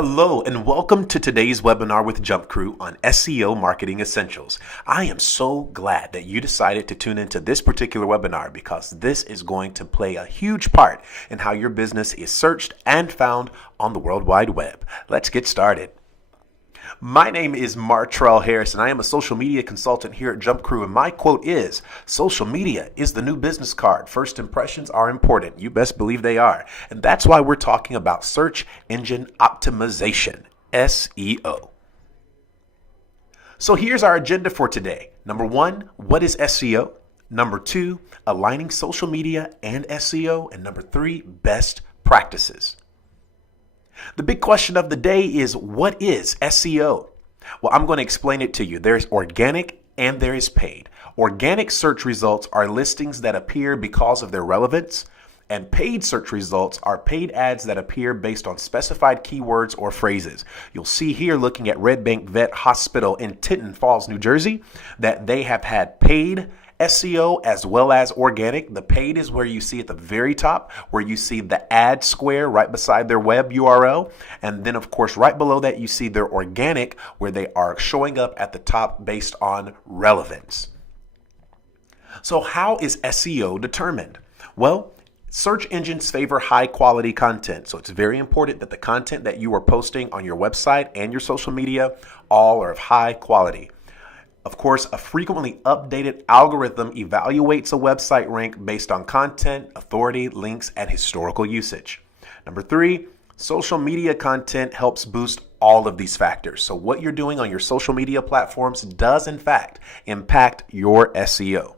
Hello and welcome to today's webinar with JumpCrew on SEO Marketing Essentials. I am so glad that you decided to tune into this particular webinar because this is going to play a huge part in how your business is searched and found on the World Wide Web. Let's get started. My name is Martrell Harris and I am a social media consultant here at JumpCrew, and my quote is, social media is the new business card. First impressions are important. You best believe they are. And that's why we're talking about search engine optimization, SEO. So here's our agenda for today. Number one, what is SEO? Number two, aligning social media and SEO. And number three, best practices. The big question of the day is, what is SEO? Well, I'm going to explain it to you. There's organic and there is paid. Organic search results are listings that appear because of their relevance, and paid search results are paid ads that appear based on specified keywords or phrases. You'll see here, looking at Red Bank Vet Hospital in Tinton Falls, New Jersey, that they have had paid SEO as well as organic. The paid is where you see at the very top, where you see the ad square right beside their web URL. And then, of course, right below that, you see their organic, where they are showing up at the top based on relevance. So how is SEO determined? Well, search engines favor high quality content. So it's very important that the content that you are posting on your website and your social media all are of high quality. Of course, a frequently updated algorithm evaluates a website rank based on content, authority, links, and historical usage. Number three, social media content helps boost all of these factors. So what you're doing on your social media platforms does, in fact, impact your SEO.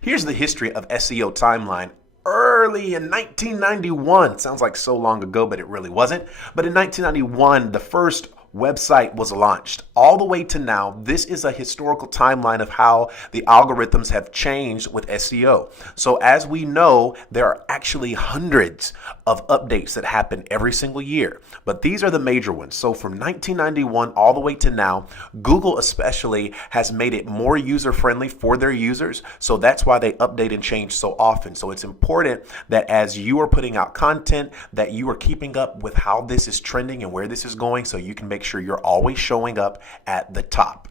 Here's the history of SEO timeline. Early in 1991, sounds like so long ago, but it really wasn't. But in 1991, the first website was launched. All the way to now, this is a historical timeline of how the algorithms have changed with SEO. So as we know, there are actually hundreds of updates that happen every single year, but these are the major ones. So from 1991 all the way to now, Google especially has made it more user-friendly for their users. So that's why they update and change so often. So it's important that as you are putting out content, that you are keeping up with how this is trending and where this is going, so you can make sure you're always showing up at the top.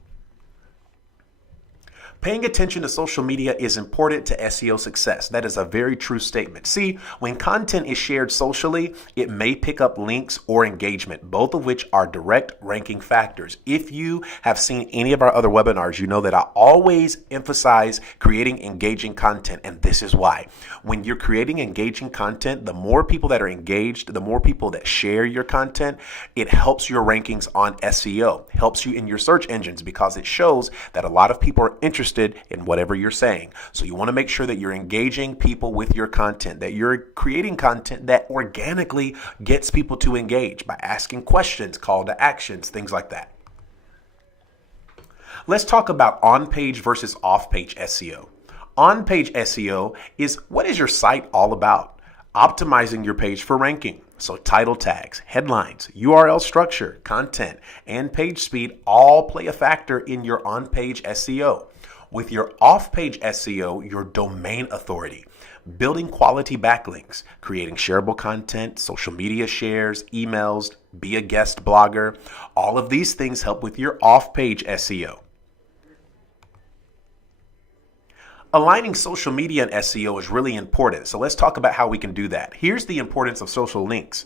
Paying attention to social media is important to SEO success. That is a very true statement. See, when content is shared socially, it may pick up links or engagement, both of which are direct ranking factors. If you have seen any of our other webinars, you know that I always emphasize creating engaging content, and this is why. When you're creating engaging content, the more people that are engaged, the more people that share your content, it helps your rankings on SEO, helps you in your search engines, because it shows that a lot of people are interested in whatever you're saying. So you want to make sure that you're engaging people with your content, that you're creating content that organically gets people to engage by asking questions, call to actions, things like that. Let's talk about on-page versus off-page SEO. On-page SEO is, what is your site all about? Optimizing your page for ranking. So title tags, headlines, URL structure, content, and page speed all play a factor in your on-page SEO. With your off-page SEO, your domain authority, building quality backlinks, creating shareable content, social media shares, emails, be a guest blogger, all of these things help with your off-page SEO. Aligning social media and SEO is really important. So let's talk about how we can do that. Here's the importance of social links.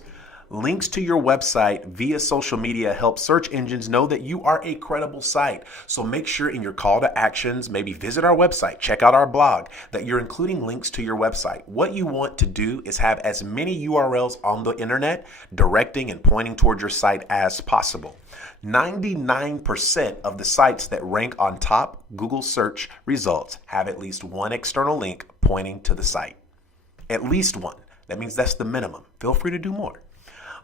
Links to your website via social media help search engines know that you are a credible site. So make sure in your call to actions, maybe visit our website, check out our blog, that you're including links to your website. What you want to do is have as many URLs on the internet directing and pointing toward your site as possible. 99% of the sites that rank on top Google search results have at least one external link pointing to the site. At least one. That means that's the minimum. Feel free to do more.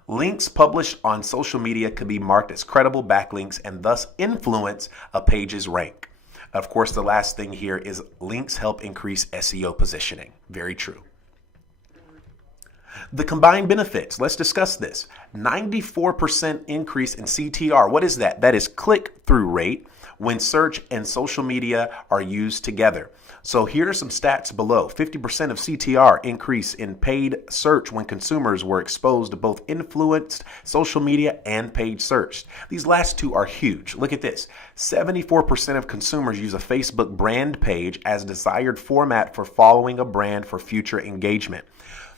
Links published on social media could be marked as credible backlinks and thus influence a page's rank. Of course, the last thing here is links help increase SEO positioning. Very true. The combined benefits, let's discuss this. 94% increase in CTR. What is that? That is click-through rate when search and social media are used together. So here are some stats below. 50% of CTR increase in paid search when consumers were exposed to both influenced social media and paid search. These last two are huge. Look at this. 74% of consumers use a Facebook brand page as desired format for following a brand for future engagement.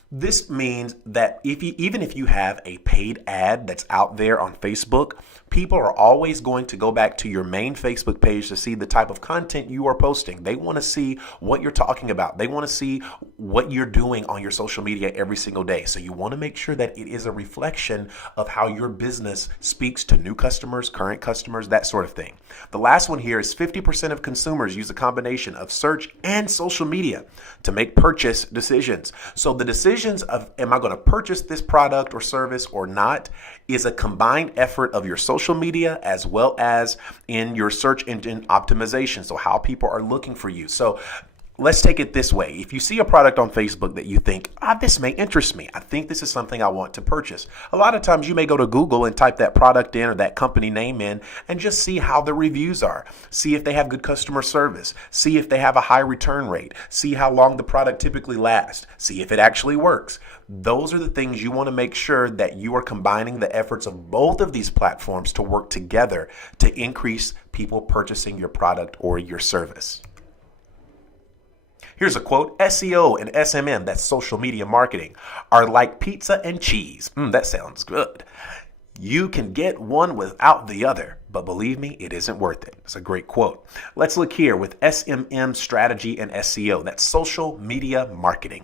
This means that even if you have a paid ad that's out there on Facebook, people are always going to go back to your main Facebook page to see the type of content you are posting. They want to see what you're talking about. They want to see what you're doing on your social media every single day. So you want to make sure that it is a reflection of how your business speaks to new customers, current customers, that sort of thing. The last one here is 50% of consumers use a combination of search and social media to make purchase decisions. So the decisions of, am I going to purchase this product or service or not, is a combined effort of your social media as well as in your search engine optimization. So how people are looking for you. So let's take it this way. If you see a product on Facebook that you think, this may interest me. I think this is something I want to purchase. A lot of times you may go to Google and type that product in or that company name in and just see how the reviews are. See if they have good customer service. See if they have a high return rate. See how long the product typically lasts. See if it actually works. Those are the things you want to make sure that you are combining the efforts of both of these platforms to work together to increase people purchasing your product or your service. Here's a quote. SEO and SMM, that's social media marketing, are like pizza and cheese. That sounds good. You can get one without the other, but believe me, it isn't worth it. It's a great quote. Let's look here with SMM strategy and SEO. That's social media marketing.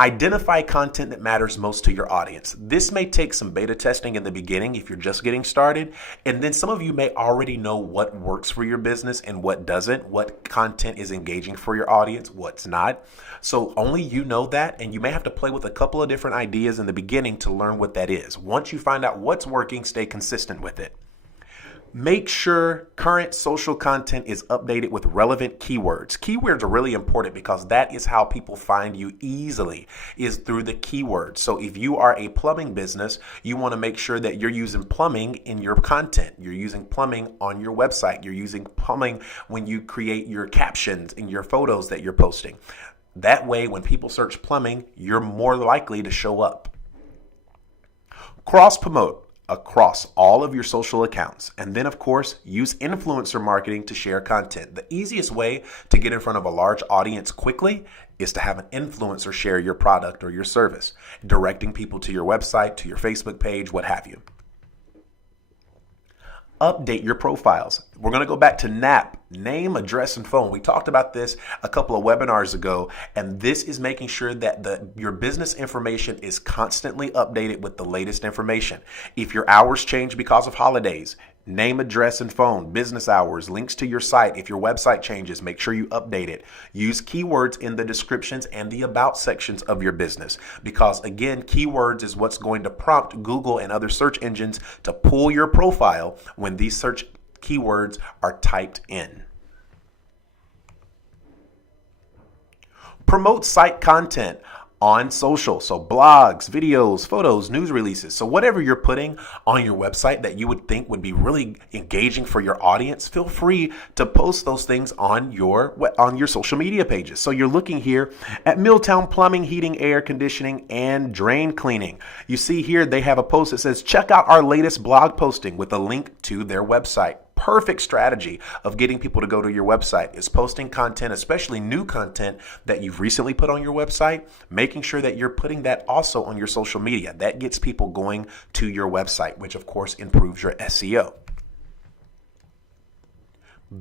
Identify content that matters most to your audience. This may take some beta testing in the beginning if you're just getting started. And then some of you may already know what works for your business and what doesn't, what content is engaging for your audience, what's not. So only you know that, and you may have to play with a couple of different ideas in the beginning to learn what that is. Once you find out what's working, stay consistent with it. Make sure current social content is updated with relevant keywords. Keywords are really important because that is how people find you easily, is through the keywords. So if you are a plumbing business, you want to make sure that you're using plumbing in your content. You're using plumbing on your website. You're using plumbing when you create your captions in your photos that you're posting. That way, when people search plumbing, you're more likely to show up. Cross-promote across all of your social accounts. And then, of course, use influencer marketing to share content. The easiest way to get in front of a large audience quickly is to have an influencer share your product or your service, directing people to your website, to your Facebook page, what have you. Update your profiles. We're going to go back to NAP, name, address, and phone. We talked about this a couple of webinars ago, and this is making sure that your business information is constantly updated with the latest information. If your hours change because of holidays, name, address, and phone, business hours, links to your site. If your website changes, make sure you update it. Use keywords in the descriptions and the about sections of your business because, again, keywords is what's going to prompt Google and other search engines to pull your profile when these search keywords are typed in. Promote site content on social, so blogs, videos, photos, news releases. So whatever you're putting on your website that you would think would be really engaging for your audience, feel free to post those things on your social media pages. So you're looking here at Milltown Plumbing, Heating, Air Conditioning, and Drain Cleaning. You see here they have a post that says, check out our latest blog posting with a link to their website. Perfect strategy of getting people to go to your website is posting content, especially new content that you've recently put on your website, making sure that you're putting that also on your social media. That gets people going to your website, which of course improves your SEO.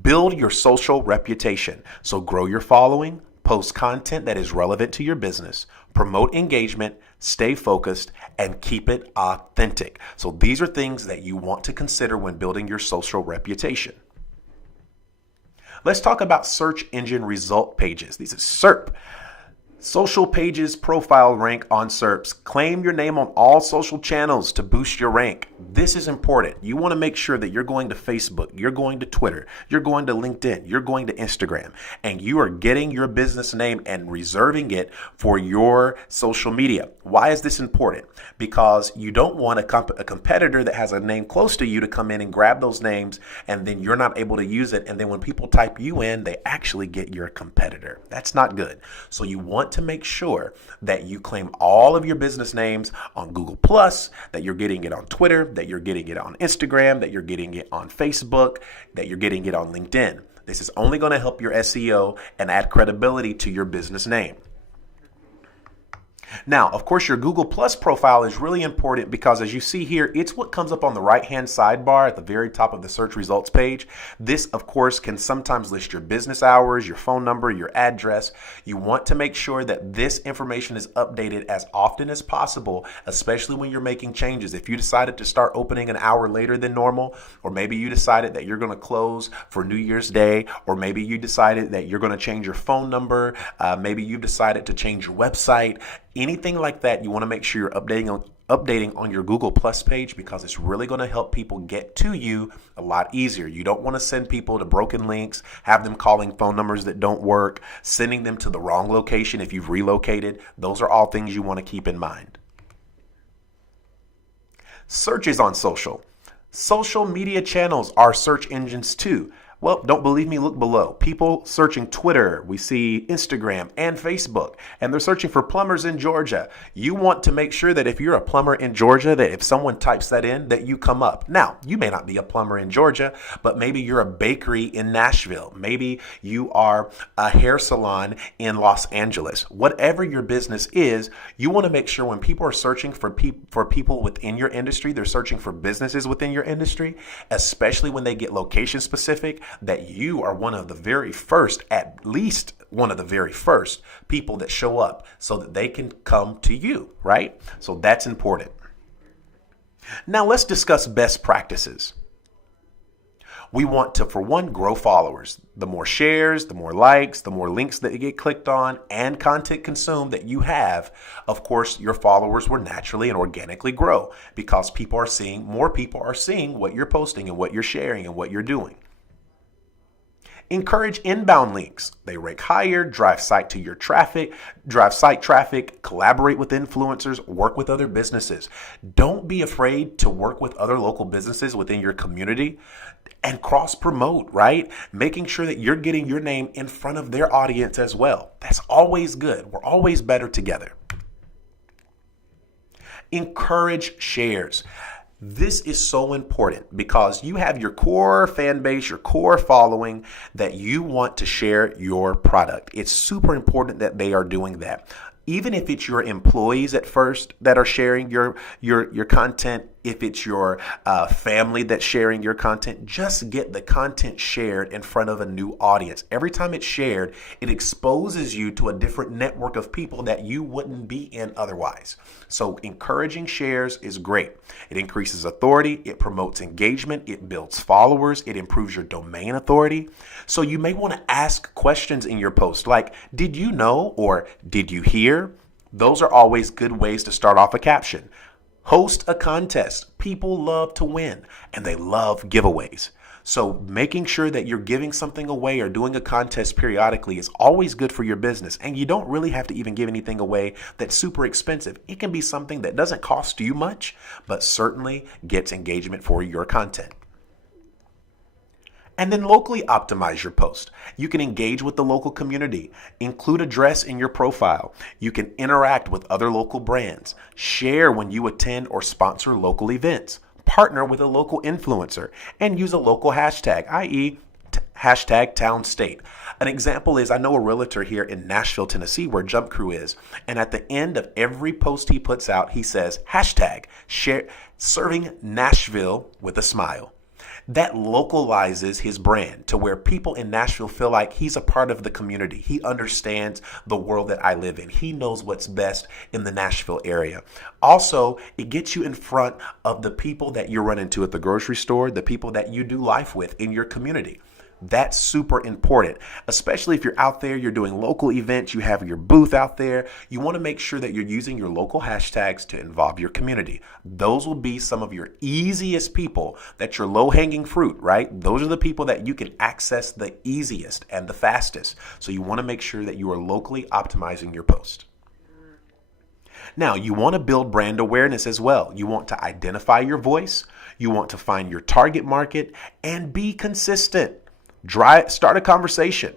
Build your social reputation. So grow your following, post content that is relevant to your business, promote engagement, stay focused, and keep it authentic. So these are things that you want to consider when building your social reputation. Let's talk about search engine result pages. These are SERP. Social pages profile rank on SERPs. Claim your name on all social channels to boost your rank. This is important. You want to make sure that you're going to Facebook, you're going to Twitter, you're going to LinkedIn, you're going to Instagram, and you are getting your business name and reserving it for your social media. Why is this important? Because you don't want a competitor that has a name close to you to come in and grab those names, and then you're not able to use it. And then when people type you in, they actually get your competitor. That's not good. So you want to make sure that you claim all of your business names on Google+, that you're getting it on Twitter, that you're getting it on Instagram, that you're getting it on Facebook, that you're getting it on LinkedIn. This is only going to help your SEO and add credibility to your business name. Now, of course, your Google Plus profile is really important because as you see here, it's what comes up on the right-hand sidebar at the very top of the search results page. This, of course, can sometimes list your business hours, your phone number, your address. You want to make sure that this information is updated as often as possible, especially when you're making changes. If you decided to start opening an hour later than normal, or maybe you decided that you're going to close for New Year's Day, or maybe you decided that you're going to change your phone number, maybe you've decided to change your website, anything like that, you want to make sure you're updating on your Google Plus page because it's really going to help people get to you a lot easier. You don't want to send people to broken links, have them calling phone numbers that don't work, sending them to the wrong location if you've relocated. Those are all things you want to keep in mind. Searches on social. Social media channels are search engines too. Well, don't believe me, look below. People searching Twitter, we see Instagram and Facebook, and they're searching for plumbers in Georgia. You want to make sure that if you're a plumber in Georgia, that if someone types that in, that you come up. Now, you may not be a plumber in Georgia, but maybe you're a bakery in Nashville. Maybe you are a hair salon in Los Angeles. Whatever your business is, you want to make sure when people are searching for people within your industry, they're searching for businesses within your industry, especially when they get location specific, that you are one of the very first, at least one of the very first people that show up so that they can come to you, right? So that's important. Now let's discuss best practices. We want to, for one, grow followers. The more shares, the more likes, the more links that you get clicked on and content consumed that you have, of course, your followers will naturally and organically grow because more people are seeing what you're posting and what you're sharing and what you're doing. Encourage inbound links. They rank higher, drive site traffic, collaborate with influencers, work with other businesses. Don't be afraid to work with other local businesses within your community and cross promote, right? Making sure that you're getting your name in front of their audience as well. That's always good. We're always better together. Encourage shares. This is so important because you have your core fan base, your core following that you want to share your product. It's super important that they are doing that. Even if it's your employees at first that are sharing your content, if it's your family that's sharing your content, just get the content shared in front of a new audience. Every time it's shared, it exposes you to a different network of people that you wouldn't be in otherwise. So encouraging shares is great. It increases authority, it promotes engagement, it builds followers, it improves your domain authority. So you may want to ask questions in your post like, did you know or did you hear? Those are always good ways to start off a caption. Host a contest. People love to win and they love giveaways. So making sure that you're giving something away or doing a contest periodically is always good for your business. And you don't really have to even give anything away that's super expensive. It can be something that doesn't cost you much, but certainly gets engagement for your content. And then locally optimize your post. You can engage with the local community, include a dress in your profile. You can interact with other local brands, share when you attend or sponsor local events, partner with a local influencer, and use a local hashtag, i.e. hashtag town state. An example is I know a realtor here in Nashville, Tennessee, where JumpCrew is. And at the end of every post he puts out, he says, hashtag share serving Nashville with a smile. That localizes his brand to where people in Nashville feel like he's a part of the community. He understands the world that I live in. He knows what's best in the Nashville area. Also, it gets you in front of the people that you run into at the grocery store, the people that you do life with in your community. That's super important, especially if you're out there, you're doing local events, you have your booth out there. You want to make sure that you're using your local hashtags to involve your community. Those will be some of your easiest people, that's your low-hanging fruit, right? Those are the people that you can access the easiest and the fastest. So you want to make sure that you are locally optimizing your post. Now, you want to build brand awareness as well. You want to identify your voice. You want to find your target market and be consistent. Start a conversation.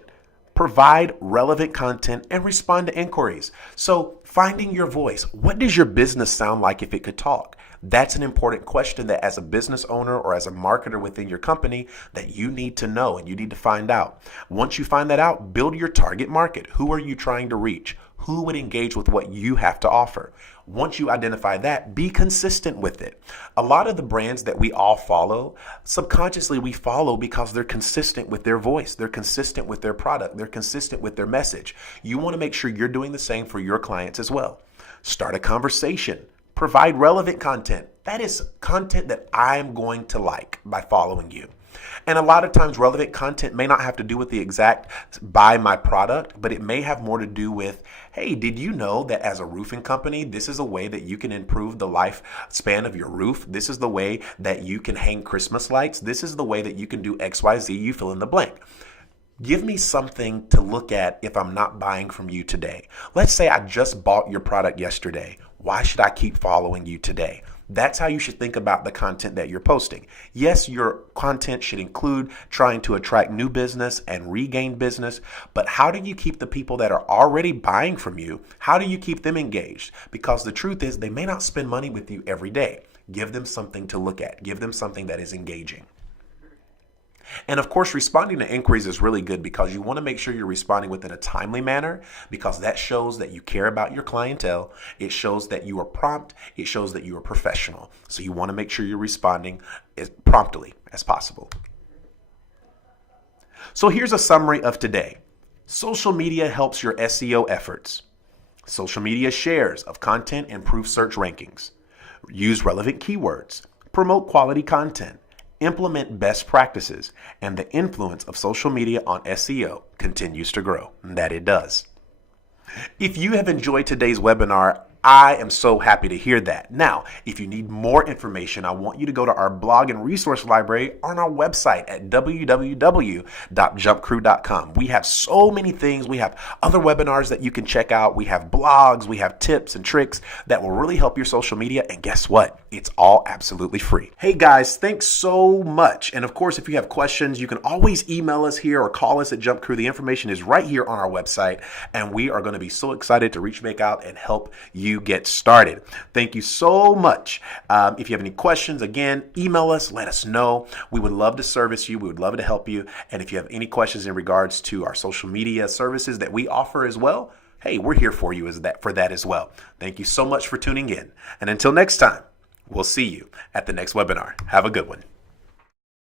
Provide relevant content and respond to inquiries. So finding your voice. What does your business sound like if it could talk? That's an important question that as a business owner or as a marketer within your company that you need to know and you need to find out. Once you find that out, build your target market. Who are you trying to reach? Who would engage with what you have to offer? Once you identify that, be consistent with it. A lot of the brands that we all follow, subconsciously we follow because they're consistent with their voice. They're consistent with their product. They're consistent with their message. You want to make sure you're doing the same for your clients as well. Start a conversation. Provide relevant content. That is content that I'm going to like by following you. And a lot of times relevant content may not have to do with the exact buy my product, but it may have more to do with, hey, did you know that as a roofing company, this is a way that you can improve the lifespan of your roof? This is the way that you can hang Christmas lights. This is the way that you can do XYZ, you fill in the blank. Give me something to look at if I'm not buying from you today. Let's say I just bought your product yesterday. Why should I keep following you today? That's how you should think about the content that you're posting. Yes, your content should include trying to attract new business and regain business, but how do you keep the people that are already buying from you, how do you keep them engaged? Because the truth is they may not spend money with you every day. Give them something to look at. Give them something that is engaging. And of course, responding to inquiries is really good because you want to make sure you're responding within a timely manner because that shows that you care about your clientele. It shows that you are prompt. It shows that you are professional. So you want to make sure you're responding as promptly as possible. So here's a summary of today. Social media helps your SEO efforts. Social media shares of content improve search rankings. Use relevant keywords. Promote quality content. Implement best practices, and the influence of social media on SEO continues to grow, and that it does. If you have enjoyed today's webinar, I am so happy to hear that. Now, if you need more information, I want you to go to our blog and resource library on our website at www.jumpcrew.com. We have so many things. We have other webinars that you can check out. We have blogs. We have tips and tricks that will really help your social media. And guess what? It's all absolutely free. Hey guys, thanks so much. And of course, if you have questions, you can always email us here or call us at JumpCrew. The information is right here on our website. And we are going to be so excited to reach back out and help you get started. Thank you so much. If you have any questions, again, email us, let us know. We would love to service you. We would love to help you. And if you have any questions in regards to our social media services that we offer as well, hey, we're here for you for that as well. Thank you so much for tuning in. And until next time, we'll see you at the next webinar. Have a good one.